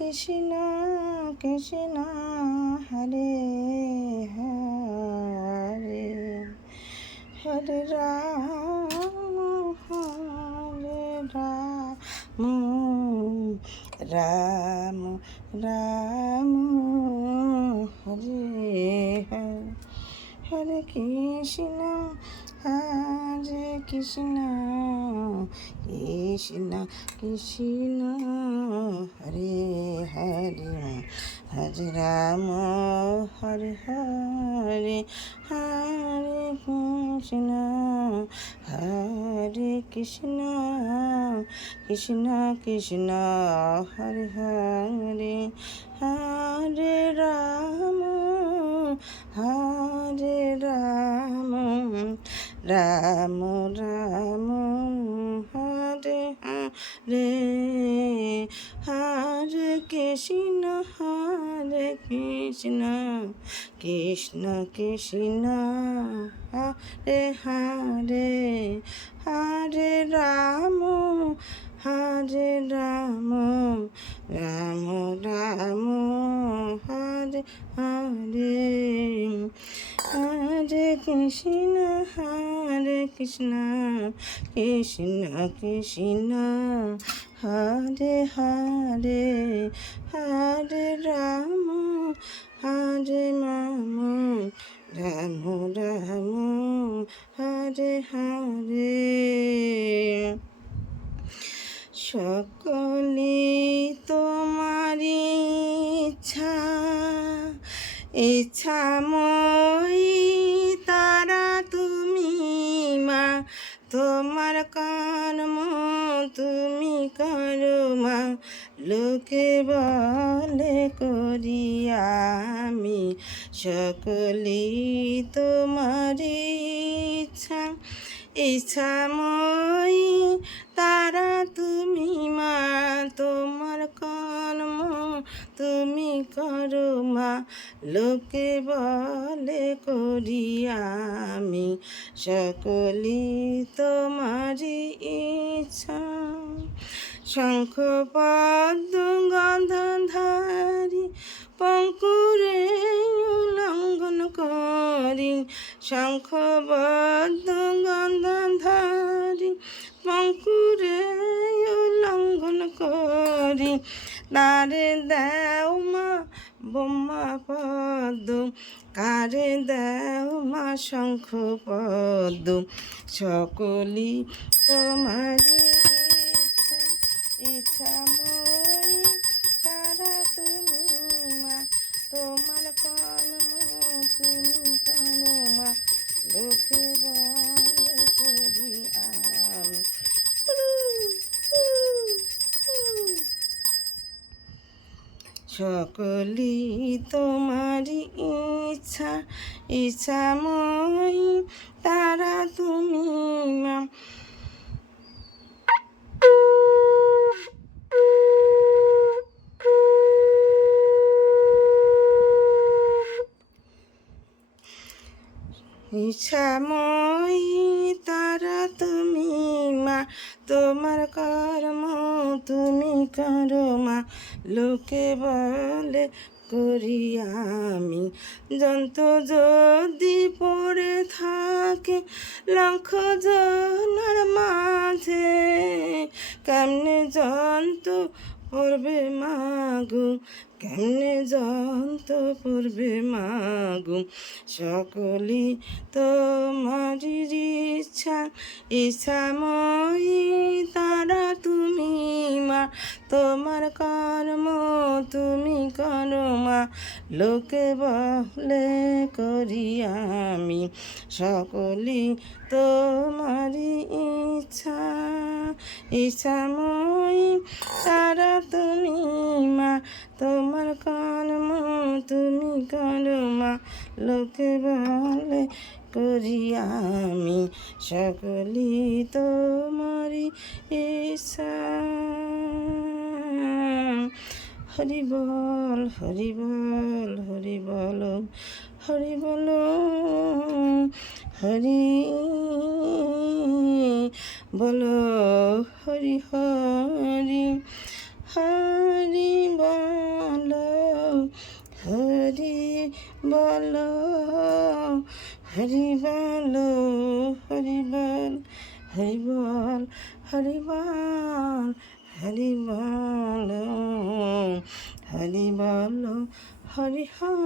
কৃষ্ণ কৃষ্ণ হরে হরে হরে রাম রাম রাম হরে হরে হরে কৃষ্ণ কৃষ্ণ কৃষ্ণ কৃষ্ণ হরে হরে হরে রাম হরে হরে হরে কৃষ্ণ হরে কৃষ্ণ কৃষ্ণ কৃষ্ণ হরে হরে হরে রাম হরে রাম রাম রাম হরে হরে হরে কৃষ্ণ কৃষ্ণ কৃষ্ণ হরে হরে হরে রাম রাম রাম হরে হরে হরে কৃষ্ণ কৃষ্ণ কৃষ্ণ হরে হরে হরে রাম রাম রাম হরে হরে সকলে তোমারি ইচ্ছাময়ী তারা তুমি মা তোমার কর্ম তুমি করো মা লোকে বলে করি আমি সকলে তোমারি ইচ্ছাময়ী তারা তুমি মা তোমার কর্ম তুমি করো মা লোকে বলে করি আমি সকলি তোমারি ইচ্ছা শঙ্খ পদ্ম গন্ধধারী পঙ্কুরে লঙ্ঘন করি শঙ্খ পদ্ম গন্ধধারী পঙ্কুরে লঙ্ঘন করি তারে দেও মা বোমা পদ্ম কারে দেও মা শঙ্খ পদ্ম সকলি তোমারি ইচ্ছাময়ী তারা তুমি মা তোমার কর্ম তুমি করো মা লোকে বলে করি আমি সকলি তোমারি ইচ্ছাময়ী তারা তুমি মা ইচ্ছাময়ী তারা তুমি মা তোমার কর্ম তুমি করো মা লোকে বলে করি আমি যন্ত্র যদি পড়ে থাকে লক্ষ জনের মাঝে কেমনে যন্ত্র পড়বে মাগো কেমনে যন্ত্র পড়বে মাগো সকলি তোমারি ইচ্ছাময়ী তারা তুমি মা তোমার কর্ম তুমি করো মা লোকে বলে করি আমি সকলি তোমারি ইচ্ছাময়ী তারা তুমি মা তোমার কর্ম তুমি করো মা লোকে বলে করি আমি সকলি তোমারি ইচ্ছা হরি বল হরি বল হরি বল হরি বল হরি বল হরি হরি হরি বল হরি বল হরি বল হরি বল হরি বল হরি বল হরি বল হরি বল হরি হরি।